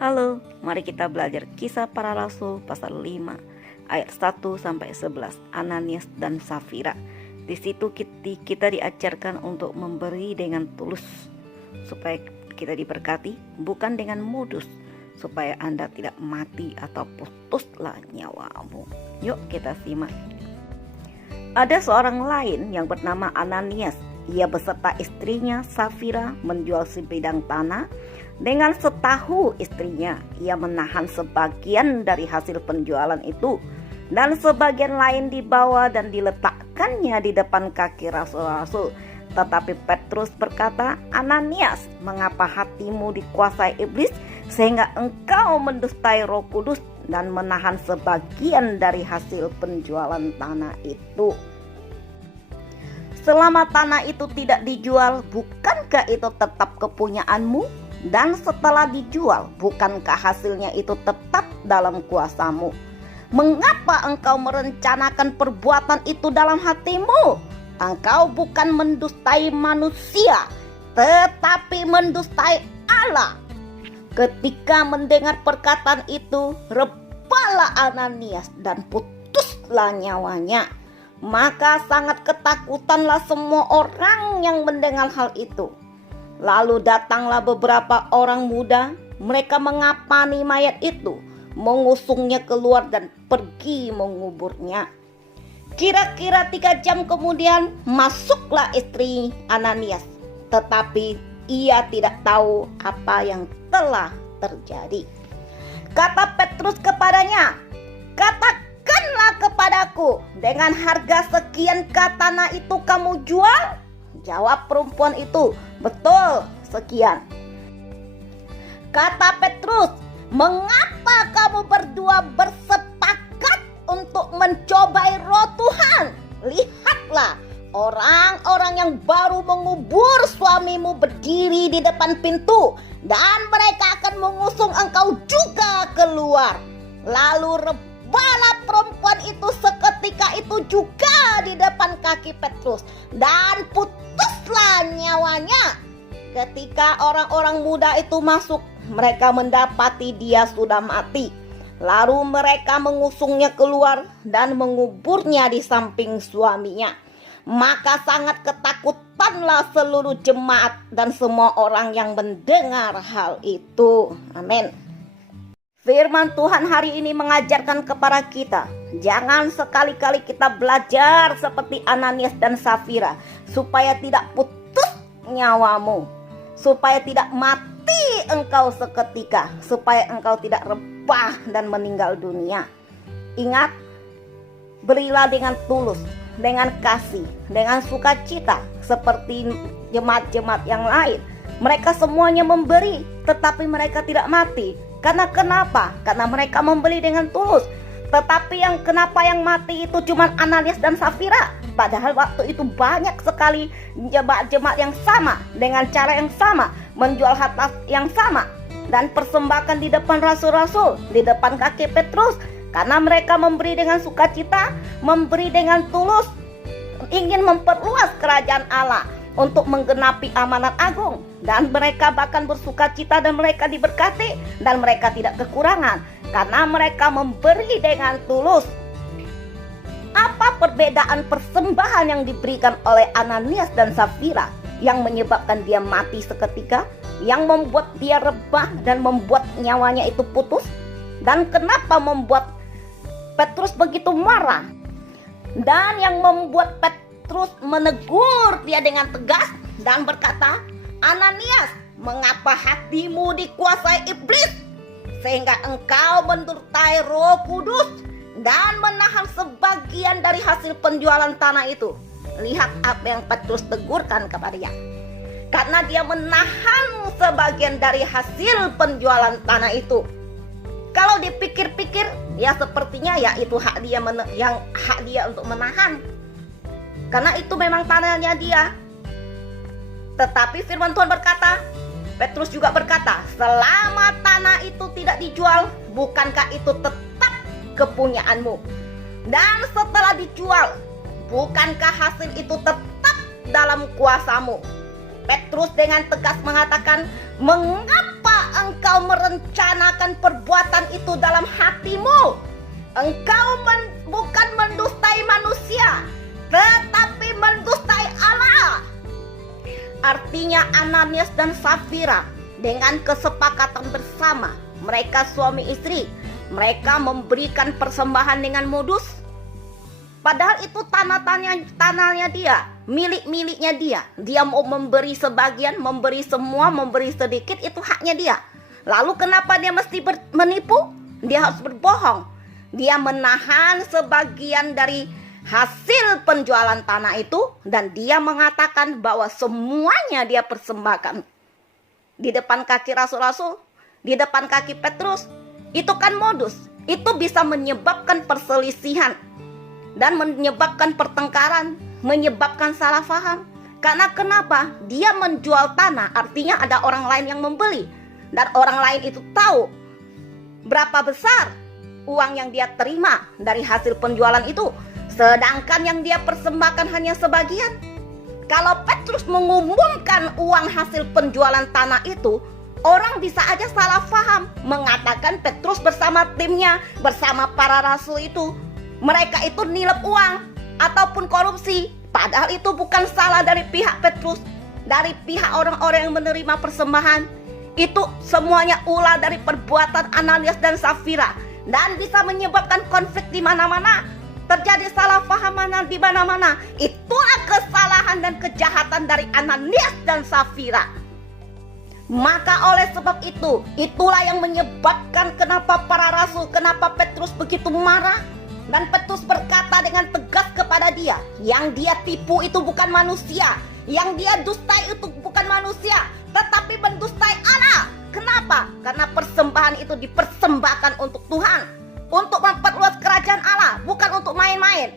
Halo, mari kita belajar Kisah Para Rasul pasal 5 ayat 1 sampai 11, Ananias dan Safira. Di situ kita diajarkan untuk memberi dengan tulus supaya kita diberkati, bukan dengan modus supaya Anda tidak mati atau putuslah nyawamu. Yuk kita simak. Ada seorang lain yang bernama Ananias. Ia beserta istrinya Safira menjual sebidang tanah. Dengan setahu istrinya, ia menahan sebagian dari hasil penjualan itu, dan sebagian lain dibawa dan diletakkannya di depan kaki rasul-rasul. Tetapi Petrus berkata, "Ananias, mengapa hatimu dikuasai iblis sehingga engkau mendustai Roh Kudus dan menahan sebagian dari hasil penjualan tanah itu? Selama tanah itu tidak dijual, bukankah itu tetap kepunyaanmu? Dan setelah dijual, bukankah hasilnya itu tetap dalam kuasamu? Mengapa engkau merencanakan perbuatan itu dalam hatimu? Engkau bukan mendustai manusia, tetapi mendustai Allah." Ketika mendengar perkataan itu, rebalah Ananias dan putuslah nyawanya. Maka sangat ketakutanlah semua orang yang mendengar hal itu. Lalu datanglah beberapa orang muda, mereka mengapani mayat itu, mengusungnya keluar dan pergi menguburnya. Kira-kira 3 jam kemudian masuklah istri Ananias, tetapi ia tidak tahu apa yang telah terjadi. Kata Petrus kepadanya, "Katakanlah kepadaku, dengan harga sekiankah tanah itu kamu jual?" Jawab perempuan itu, "Betul, sekian." Kata Petrus, "Mengapa kamu berdua bersepakat untuk mencobai Roh Tuhan? Lihatlah, orang-orang yang baru mengubur suamimu berdiri di depan pintu, dan mereka akan mengusung engkau juga keluar." Lalu rebalah perempuan itu seketika itu juga di depan kaki Petrus, dan putuslah nyawanya. Ketika orang-orang muda itu masuk, mereka mendapati dia sudah mati. Lalu mereka mengusungnya keluar dan menguburnya di samping suaminya. Maka sangat ketakutanlah seluruh jemaat dan semua orang yang mendengar hal itu. Amin. Firman Tuhan hari ini mengajarkan kepada kita, jangan sekali-kali kita belajar seperti Ananias dan Safira, supaya tidak putus nyawamu, supaya tidak mati engkau seketika, supaya engkau tidak rebah dan meninggal dunia. Ingat, berilah dengan tulus, dengan kasih, dengan sukacita, seperti jemaat-jemaat yang lain. Mereka semuanya memberi, tetapi mereka tidak mati. Karena kenapa? Karena mereka membeli dengan tulus. Tetapi kenapa yang mati itu cuma Ananias dan Safira? Padahal waktu itu banyak sekali jemaat-jemaat yang sama, dengan cara yang sama, menjual harta yang sama, dan persembahkan di depan rasul-rasul, di depan kaki Petrus. Karena mereka memberi dengan sukacita, memberi dengan tulus, ingin memperluas kerajaan Allah untuk menggenapi amanat agung. Dan mereka bahkan bersukacita dan mereka diberkati, dan mereka tidak kekurangan karena mereka memberi dengan tulus. Apa perbedaan persembahan yang diberikan oleh Ananias dan Safira yang menyebabkan dia mati seketika, yang membuat dia rebah dan membuat nyawanya itu putus? Dan kenapa membuat Petrus begitu marah? Dan yang membuat Petrus menegur dia dengan tegas dan berkata, "Ananias, mengapa hatimu dikuasai iblis sehingga engkau mendustai Roh Kudus dan menahan sebagian dari hasil penjualan tanah itu?" Lihat apa yang Petrus tegurkan kepada dia. Karena dia menahan sebagian dari hasil penjualan tanah itu. Kalau dipikir-pikir, ya sepertinya ya itu hak dia untuk menahan. Karena itu memang tanahnya dia. Tetapi firman Tuhan berkata, Petrus juga berkata, selama tanah itu tidak dijual, bukankah itu tetap kepunyaanmu? Dan setelah dijual, bukankah hasil itu tetap dalam kuasamu? Petrus dengan tegas mengatakan, "Mengapa engkau merencanakan melakukan perbuatan itu dalam hatimu, engkau bukan mendustai manusia, tetapi mendustai Allah. Artinya Ananias dan Safira dengan kesepakatan bersama, mereka suami istri, mereka memberikan persembahan dengan modus. Padahal itu tanahnya dia, miliknya dia. Dia mau memberi sebagian, memberi semua, memberi sedikit, itu haknya dia. Lalu kenapa dia mesti menipu? Dia harus berbohong. Dia menahan sebagian dari hasil penjualan tanah itu, dan dia mengatakan bahwa semuanya dia persembahkan. Di depan kaki rasul-rasul, di depan kaki Petrus, itu kan modus. Itu bisa menyebabkan perselisihan dan menyebabkan pertengkaran, menyebabkan salah paham. Karena kenapa? Dia menjual tanah, artinya ada orang lain yang membeli. Dan orang lain itu tahu berapa besar uang yang dia terima dari hasil penjualan itu. Sedangkan yang dia persembahkan hanya sebagian. Kalau Petrus mengumumkan uang hasil penjualan tanah itu, orang bisa aja salah paham, mengatakan Petrus bersama timnya, bersama para rasul itu, mereka itu nilep uang ataupun korupsi. Padahal itu bukan salah dari pihak Petrus, dari pihak orang-orang yang menerima persembahan. Itu semuanya ulah dari perbuatan Ananias dan Safira, dan bisa menyebabkan konflik di mana-mana, terjadi salah pahaman di mana-mana. Itulah kesalahan dan kejahatan dari Ananias dan Safira. Maka oleh sebab itu, itulah yang menyebabkan kenapa para rasul, kenapa Petrus begitu marah. Dan Petrus berkata dengan tegas kepada dia, yang dia tipu itu bukan manusia, yang dia dustai itu bukan manusia, tetapi mendustai Allah. Kenapa? Karena persembahan itu dipersembahkan untuk Tuhan, untuk memperluas kerajaan Allah, bukan untuk main-main.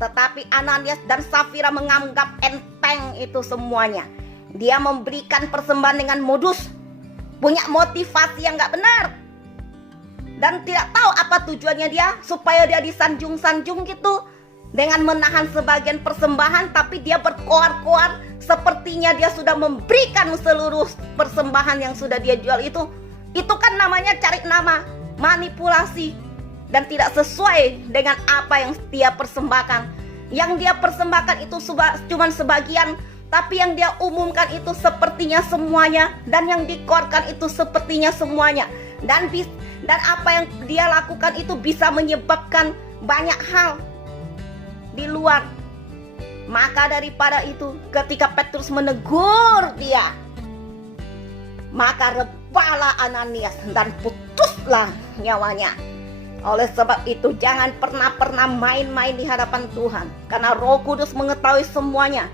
Tetapi Ananias dan Safira menganggap enteng itu semuanya. Dia memberikan persembahan dengan modus, punya motivasi yang gak benar, dan tidak tahu apa tujuannya dia, supaya dia disanjung-sanjung gitu dengan menahan sebagian persembahan, tapi dia berkoar-koar sepertinya dia sudah memberikan seluruh persembahan yang sudah dia jual itu. Itu kan namanya cari nama, manipulasi, dan tidak sesuai dengan apa yang dia persembahkan. Yang dia persembahkan itu cuma sebagian, tapi yang dia umumkan itu sepertinya semuanya, dan yang dikoarkan itu sepertinya semuanya. Dan apa yang dia lakukan itu bisa menyebabkan banyak hal di luar. Maka daripada itu, ketika Petrus menegur dia, maka rebalah Ananias dan putuslah nyawanya. Oleh sebab itu, jangan pernah main-main di hadapan Tuhan, karena Roh Kudus mengetahui semuanya.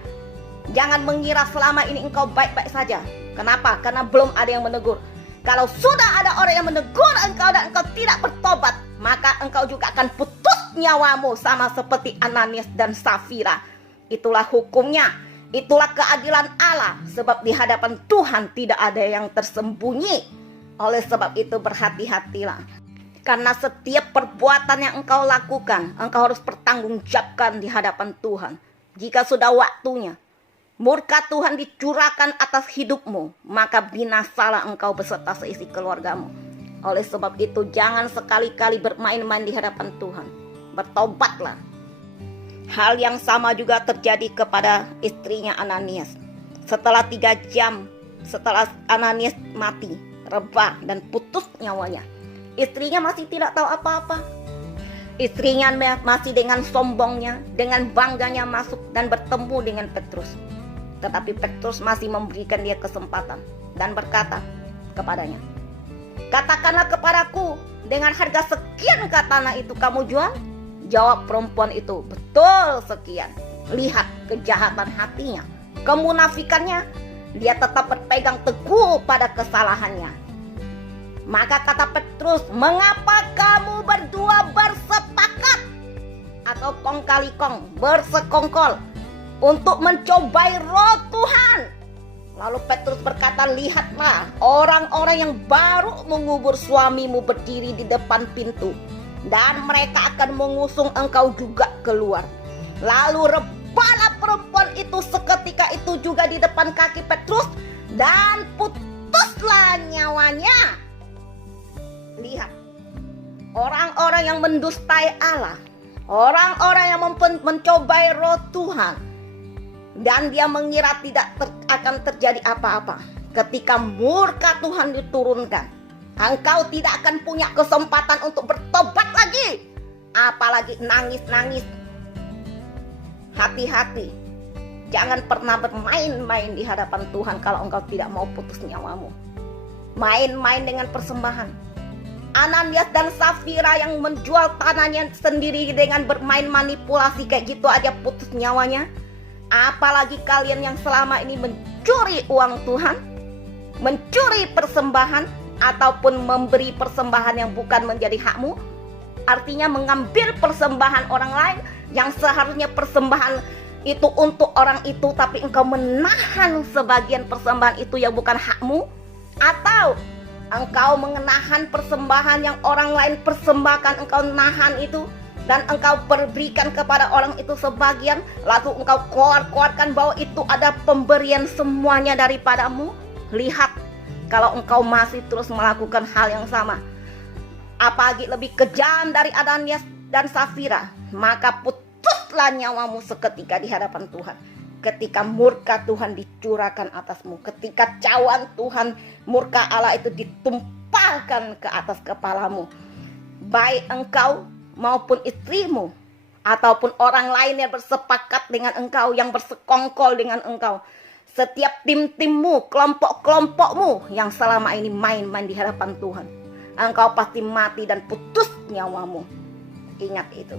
Jangan mengira selama ini engkau baik-baik saja. Kenapa? Karena belum ada yang menegur. Kalau sudah ada orang yang menegur engkau dan engkau tidak bertobat, maka engkau juga akan putus nyawamu sama seperti Ananias dan Safira. Itulah hukumnya, itulah keadilan Allah. Sebab di hadapan Tuhan tidak ada yang tersembunyi. Oleh sebab itu berhati-hatilah. Karena setiap perbuatan yang engkau lakukan, engkau harus bertanggungjawabkan di hadapan Tuhan. Jika sudah waktunya murka Tuhan dicurahkan atas hidupmu, maka binasalah engkau beserta seisi keluargamu. Oleh sebab itu, jangan sekali-kali bermain-main di hadapan Tuhan. Bertobatlah. Hal yang sama juga terjadi kepada istrinya Ananias. Setelah 3 jam setelah Ananias mati, rebah dan putus nyawanya, istrinya masih tidak tahu apa-apa. Istrinya masih dengan sombongnya, dengan bangganya masuk dan bertemu dengan Petrus. Tetapi Petrus masih memberikan dia kesempatan dan berkata kepadanya, "Katakanlah kepadaku, dengan harga sekian tanah itu kamu jual?" Jawab perempuan itu, "Betul sekian." Lihat kejahatan hatinya, kemunafikannya. Dia tetap berpegang teguh pada kesalahannya. Maka kata Petrus, "Mengapa kamu berdua bersepakat atau kong kali kong bersekongkol untuk mencobai Roh Tuhan?" Lalu Petrus berkata, "Lihatlah, orang-orang yang baru mengubur suamimu berdiri di depan pintu, dan mereka akan mengusung engkau juga keluar." Lalu rebalah perempuan itu seketika itu juga di depan kaki Petrus, dan putuslah nyawanya. Lihat, orang-orang yang mendustai Allah, orang-orang yang mencobai roh Tuhan, dan dia mengira tidak akan terjadi apa-apa. Ketika murka Tuhan diturunkan, engkau tidak akan punya kesempatan untuk bertobat lagi, apalagi nangis-nangis. Hati-hati, jangan pernah bermain-main di hadapan Tuhan kalau engkau tidak mau putus nyawamu. Main-main dengan persembahan. Ananias dan Safira yang menjual tanahnya sendiri dengan bermain manipulasi kayak gitu aja putus nyawanya. Apalagi kalian yang selama ini mencuri uang Tuhan, mencuri persembahan, ataupun memberi persembahan yang bukan menjadi hakmu. Artinya mengambil persembahan orang lain yang seharusnya persembahan itu untuk orang itu, tapi engkau menahan sebagian persembahan itu yang bukan hakmu. Atau engkau mengenahan persembahan yang orang lain persembahkan, engkau nahan itu dan engkau berikan kepada orang itu sebagian, lalu engkau keluarkan bahwa itu ada pemberian semuanya daripadamu. Lihat, kalau engkau masih terus melakukan hal yang sama, apalagi lebih kejam dari Ananias dan Safira, maka putuslah nyawamu seketika di hadapan Tuhan. Ketika murka Tuhan dicurahkan atasmu, ketika cawan Tuhan, murka Allah itu ditumpahkan ke atas kepalamu, baik engkau maupun istrimu, ataupun orang lain yang bersepakat dengan engkau, yang bersekongkol dengan engkau, setiap tim-timmu, kelompok-kelompokmu yang selama ini main-main di hadapan Tuhan, engkau pasti mati dan putus nyawamu. Ingat itu.